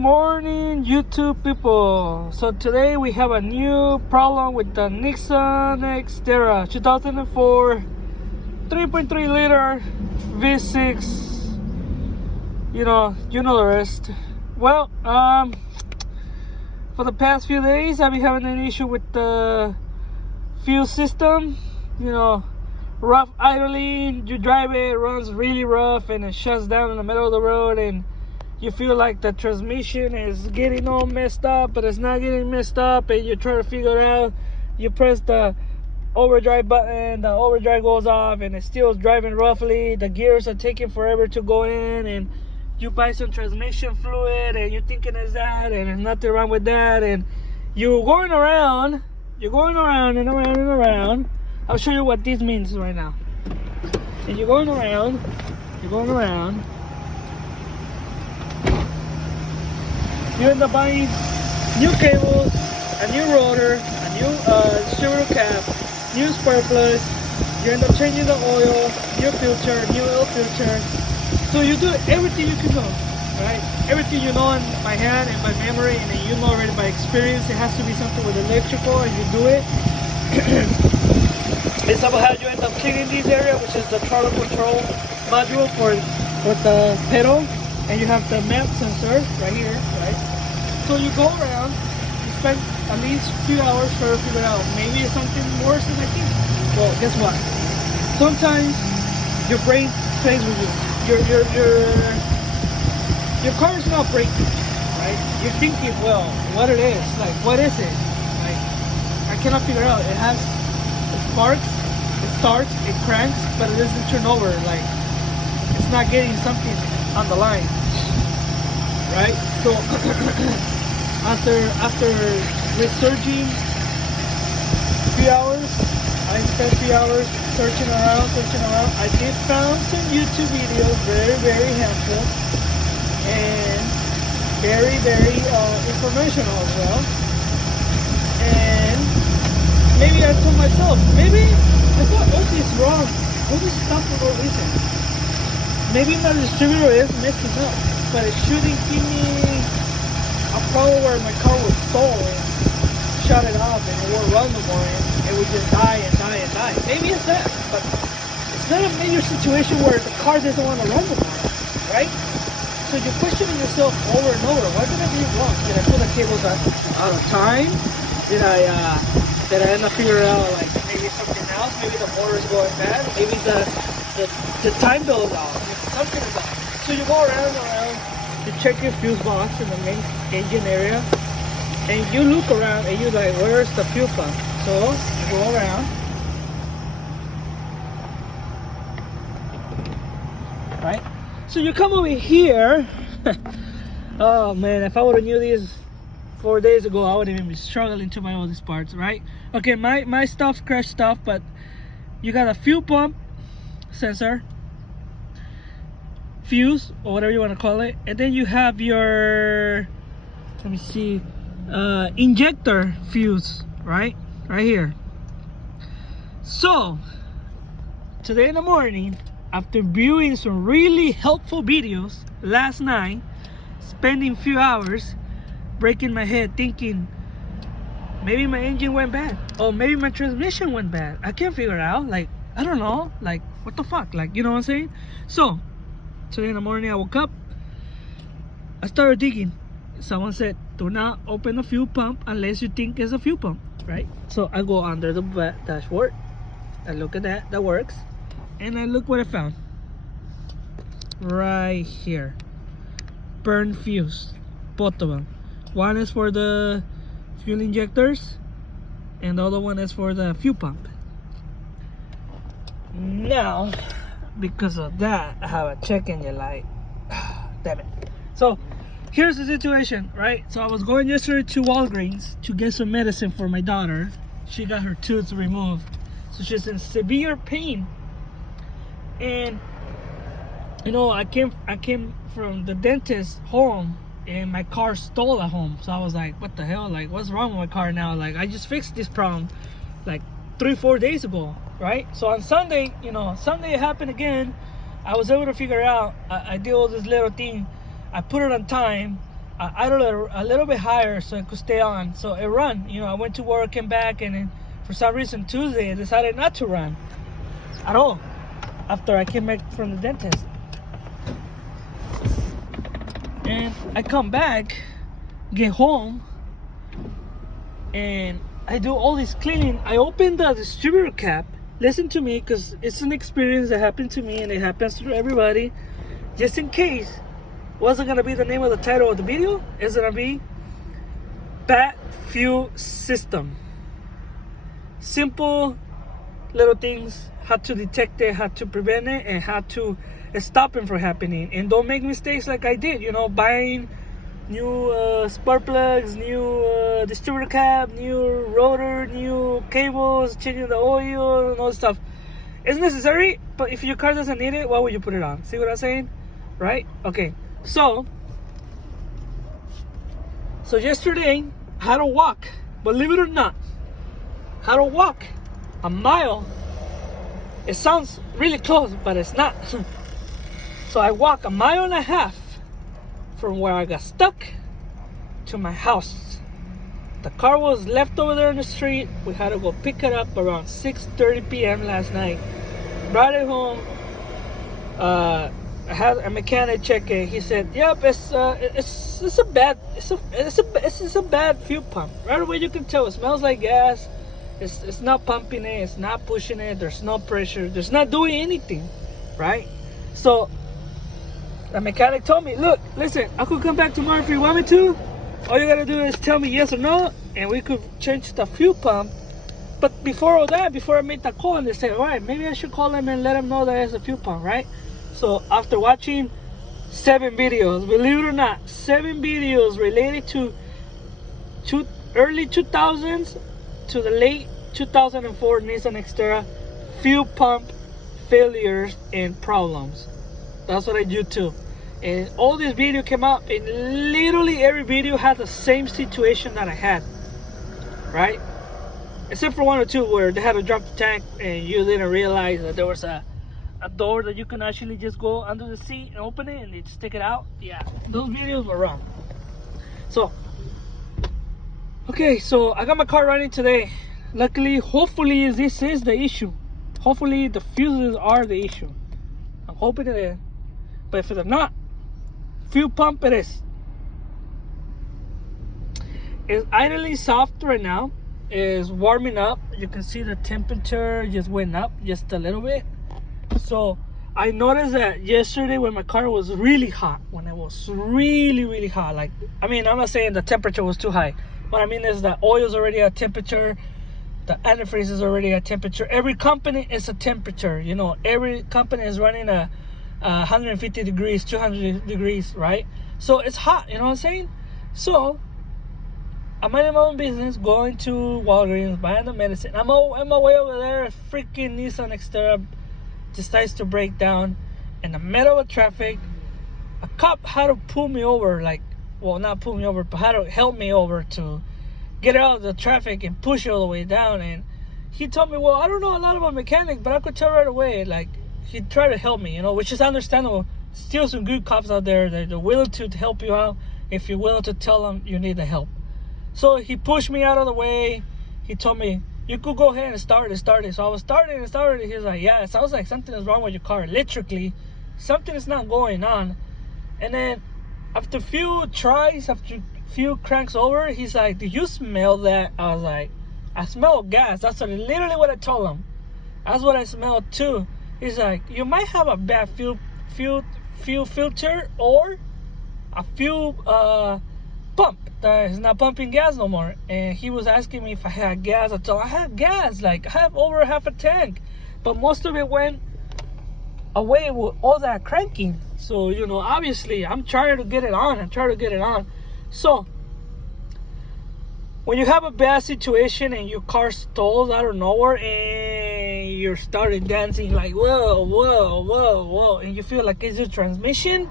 morning, YouTube people. So today we have a new problem with the Nissan Xterra 2004 3.3 liter V6. You know the rest. Well, for the past few days I've been having an issue with the fuel system. Rough idling. You drive it runs really rough and it shuts down in the middle of the road, and you feel like the transmission is getting all messed up, but it's not getting messed up, and you try to figure it out. You press the overdrive button, the overdrive goes off, and it's still driving roughly. The gears are taking forever to go in, and you buy some transmission fluid, and you're thinking it's that, and there's nothing wrong with that, and you're going around and around and around. I'll show you what this means right now. And you're going around. You end up buying new cables, a new rotor, a new distributor cap, new spark plug. You end up changing the oil, new filter, new oil filter. So you do everything you can know, right? Everything you know in by hand and by memory, and then you know already by experience. It has to be something with electrical, and you do it. And somehow you end up cleaning this area, which is the throttle control module for the pedal. And you have the map sensor right here, right? So you go around, you spend at least a few hours trying to figure out maybe it's something worse than I think. Well, guess what? Sometimes your brain plays with you. Your car is not breaking, right? You're thinking, well, what it is, like what is it? Like I cannot figure out. It has sparks, it starts, it cranks, but it doesn't turn over. Like it's not getting something on the line, right? So after researching a few hours, I spent 3 hours searching around. I did found some YouTube videos, very helpful and very informational as well. And maybe I told myself, maybe I thought all this wrong, all this stuff for no reason. Maybe my distributor is messing up, but it shouldn't give me a problem where my car will stall and shut it off and it won't run no more and it would just die. Maybe it's that, but it's not a major situation where the car doesn't want to run no more, right? So you're questioning yourself over and over. What did I do wrong? Did I put the cables out of time? Did I end up figuring out like maybe something else? Maybe the motor is going bad. Maybe the time belt is off. Something is off. So you go around, you check your fuse box in the main engine area, and you look around and you're like, where's the fuel pump? So you go around, right? So you come over here. Oh man, if I would have knew this 4 days ago, I would have been struggling to buy all these parts, right? Okay, my stuff, crash stuff, but you got a fuel pump sensor, fuse, or whatever you want to call it, and then you have your, let me see, injector fuse, right here. So today in the morning, after viewing some really helpful videos last night, spending a few hours breaking my head thinking maybe my engine went bad, or maybe my transmission went bad. I can't figure it out. Like, I don't know, like what the fuck, like, you know what I'm saying? So today in the morning I woke up, I started digging. Someone said, do not open a fuel pump unless you think it's a fuel pump, right? So I go under the dashboard, I look at that works, and I look what I found right here. Burned fuse, both of them. One is for the fuel injectors and the other one is for the fuel pump. Now because of that, I have a check engine light. Damn it. So here's the situation, right? So I was going yesterday to Walgreens to get some medicine for my daughter. She got her tooth removed, so she's in severe pain. And I came from the dentist home, and my car stalled at home. So I was like, what the hell? Like, what's wrong with my car now? Like, I just fixed this problem like 3-4 days ago, right? So on Sunday, Sunday it happened again. I was able to figure out, I did all this little thing. I put it on time. idle a little bit higher so it could stay on, so it run. You know, I went to work, came back, and then for some reason Tuesday I decided not to run at all after I came back from the dentist. And I come back, get home, and I do all this cleaning. I open the distributor cap. Listen to me, because it's an experience that happened to me and it happens to everybody. Just in case, what's it gonna be the name of the title of the video? It's gonna be Bad Fuel System. Simple little things, how to detect it, how to prevent it, and how to stop it from happening. And don't make mistakes like I did, you know, buying new spark plugs, new distributor cap, new rotor, new cables, changing the oil, and all that stuff. It's necessary, but if your car doesn't need it, why would you put it on? See what I'm saying? Right? Okay. So yesterday, I had to walk. Believe it or not, I had to walk a mile. It sounds really close, but it's not. So I walk a mile and a half from where I got stuck to my house. The car was left over there on the street. We had to go pick it up around 6:30 p.m. last night. Brought it home. I had a mechanic check it. He said, "Yep, it's a bad fuel pump. Right away you can tell. It smells like gas. It's not pumping it. It's not pushing it. There's no pressure. There's not doing anything, right?" So the mechanic told me, "Look, listen, I could come back tomorrow if you want me to. All you gotta do is tell me yes or no, and we could change the fuel pump." But before all that, before I made that call, and they said, "All right, maybe I should call them and let them know that it's a fuel pump, right?" So after watching 7 videos, believe it or not, 7 videos related to early 2000s to the late 2004 Nissan Xterra fuel pump failures and problems. That's what I do too. And all this video came out, and literally every video had the same situation that I had, right? Except for 1 or 2 where they had to drop the tank and you didn't realize that there was a door that you can actually just go under the seat and open it and they just take it out. Yeah, those videos were wrong. So, okay, so I got my car running today. Luckily, hopefully this is the issue. Hopefully the fuses are the issue. I'm hoping it is. But if they're not, fuel pump it is. It's idly soft right now. It's warming up. You can see the temperature just went up just a little bit. So I noticed that yesterday when my car was really hot, when it was really hot, like, I mean, I'm not saying the temperature was too high. What I mean is that oil's already at temperature, the antifreeze is already at temperature. Every company is a temperature, you know. Every company is running a 150 degrees, 200 degrees, right? So it's hot, you know what I'm saying? So I'm minding my own business, going to Walgreens, buying the medicine. I'm on my way over there. A freaking Nissan Xterra decides to break down in the middle of traffic. A cop had to pull me over, like, well, not pull me over, but had to help me over to get out of the traffic and push it all the way down. And he told me, well, I don't know a lot about mechanics, but I could tell right away. Like, he tried to help me, you know, which is understandable. Still some good cops out there that are willing to help you out if you're willing to tell them you need the help. So he pushed me out of the way. He told me, you could go ahead and start it. So I was starting. He was like, yeah, it sounds like something is wrong with your car. Electrically, something is not going on. And then after a few tries, after a few cranks over, he's like, did you smell that? I was like, I smell gas. That's literally what I told him. That's what I smelled too. He's like, you might have a bad fuel filter or a fuel pump that is not pumping gas no more. And he was asking me if I had gas. I told him I had gas, like I have over half a tank, but most of it went away with all that cranking. So, you know, obviously I'm trying to get it on. So when you have a bad situation and your car stalls out of nowhere and you're starting dancing like whoa, and you feel like it's your transmission,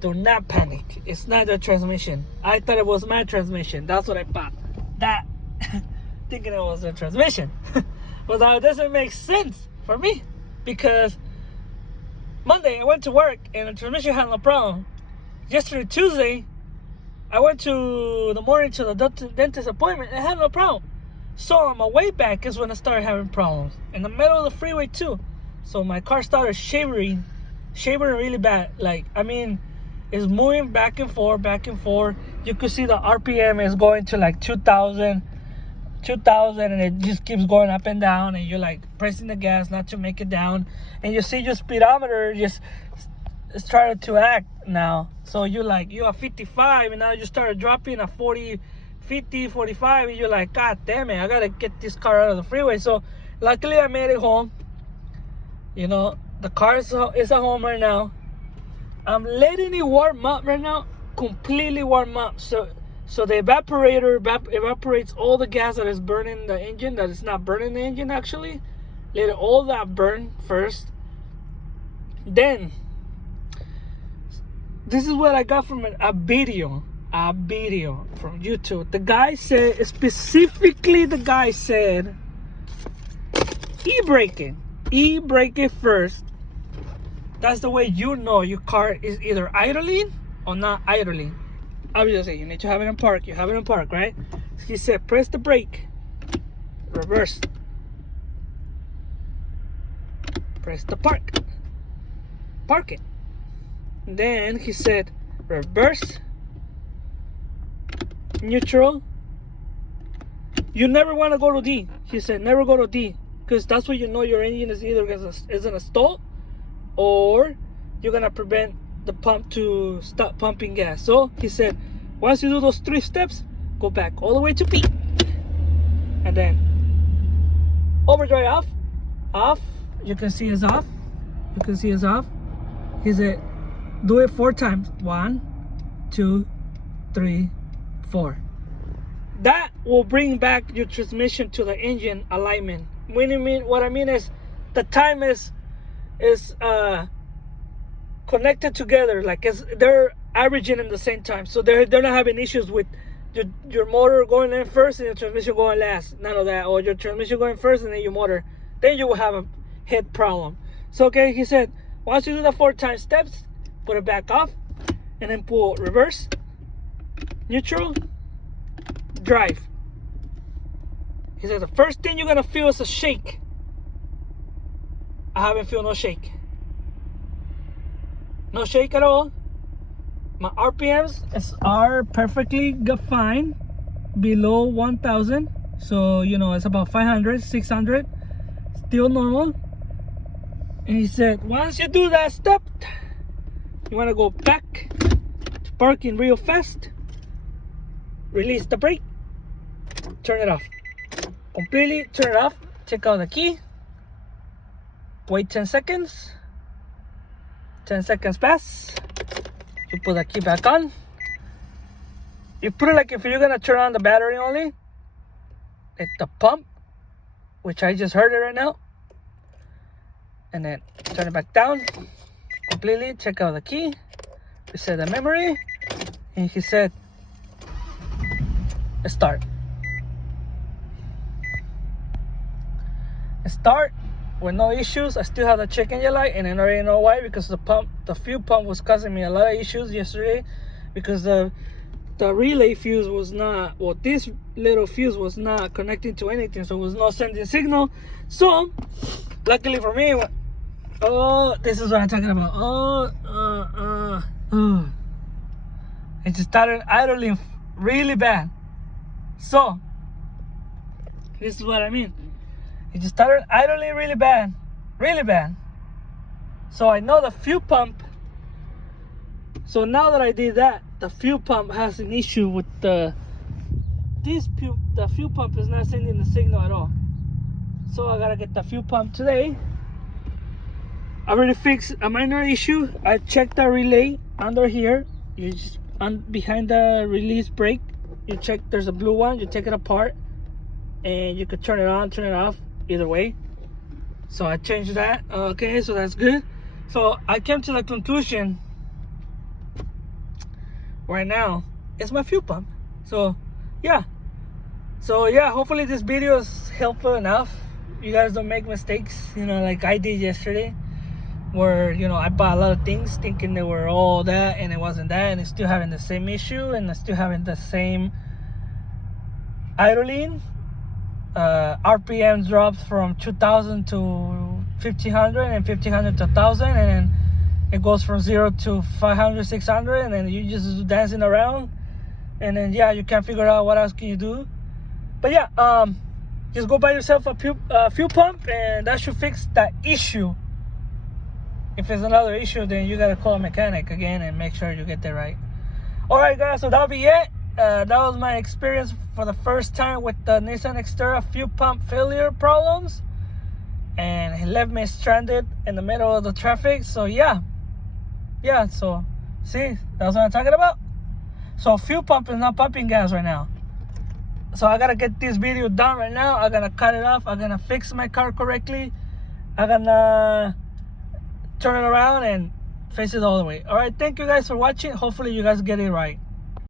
do not panic. It's not the transmission. I thought it was my transmission. That's what I thought. That thinking it was the transmission. But that doesn't make sense for me, because Monday I went to work and the transmission had no problem. Yesterday, Tuesday, I went to the morning to the dentist appointment and had no problem. So on my way back is when I started having problems. In the middle of the freeway too. So my car started shivering really bad. Like, I mean, it's moving back and forth. You could see the RPM is going to like 2,000, and it just keeps going up and down, and you're like pressing the gas not to make it down, and you see your speedometer just started to act now. So you're at 55, and now you started dropping at 40, 50, 45, and you're like, God damn it, I gotta get this car out of the freeway. So luckily I made it home. You know, the car is at home right now. I'm letting it warm up right now, completely warm up. So the evaporator evaporates all the gas that is burning the engine, that is not burning the engine actually. Let all that burn first. Then, this is what I got from a video from YouTube. The guy said, specifically the guy said, e-brake it first. That's the way you know your car is either idling or not idling. Obviously, you need to have it in park. You have it in park, right? He said, press the brake. Reverse. Press the park. Park it. Then he said, reverse. Neutral. You never want to go to D. He said, never go to D. Because that's when you know your engine is either in a stall, or you're going to prevent the pump to stop pumping gas. So he said, once you do those 3 steps, go back all the way to P. And then overdrive off. You can see it's off. He said, do it 4 times. 1, 2, 3, 4. That will bring back your transmission to the engine alignment. What I mean is the time is connected together, like they're averaging in the same time, so they're not having issues with your motor going in first and your transmission going last. None of that. Or your transmission going first and then your motor, then you will have a head problem. So okay, he said, once you do the 4 times steps, put it back off, and then pull reverse, neutral, drive. He said the first thing you're gonna feel is a shake. I haven't felt no shake. No shake at all. My RPMs are perfectly fine, below 1,000. So, you know, it's about 500, 600, still normal. And he said, once you do that step, you want to go back to parking real fast, release the brake, turn it off. Completely turn it off, take out the key, wait 10 seconds. 10 seconds pass. You put the key back on. You put it like if you're gonna turn on the battery only. Hit the pump, which I just heard it right now. And then turn it back down completely. Check out the key. Reset the memory. And he said, start. Start. With no issues. I still have the check engine light, and I already know why, because the fuel pump was causing me a lot of issues yesterday, because the relay fuse was not, well, this little fuse was not connecting to anything, so it was not sending signal. So luckily for me, this is what I'm talking about. It just started idling really bad. So this is what I mean. It just started idling really bad. So I know the fuel pump. So now that I did that, the fuel pump has an issue with the fuel pump is not sending the signal at all. So I gotta get the fuel pump today. I already fixed a minor issue. I checked the relay under here. You just behind the release brake, you check, there's a blue one. You take it apart, and you could turn it on, turn it off, either way. So I changed that. Okay, so that's good. So I came to the conclusion right now it's my fuel pump. So yeah, hopefully this video is helpful enough. You guys don't make mistakes, you know, like I did yesterday. where, you know, I bought a lot of things thinking they were all that, and it wasn't that, and it's still having the same issue, and it's still having the same idling. RPM drops from 2,000 to 1,500, and 1,500 to 1,000, and then it goes from 0 to 500, 600, and then you just dancing around, and then yeah, you can't figure out what else can you do. But yeah, just go buy yourself a fuel pump, and that should fix that issue. If it's another issue, then you gotta call a mechanic again and make sure you get that right. All right, guys, so that'll be it. That was my experience for the first time with the Nissan Xterra fuel pump failure problems, and it left me stranded in the middle of the traffic. So yeah, so see, that's what I'm talking about. So fuel pump is not pumping gas right now, so I gotta get this video done right now. I'm gonna cut it off. I'm gonna fix my car correctly. I'm gonna turn it around and face it all the way. All right, thank you guys for watching. Hopefully you guys get it right.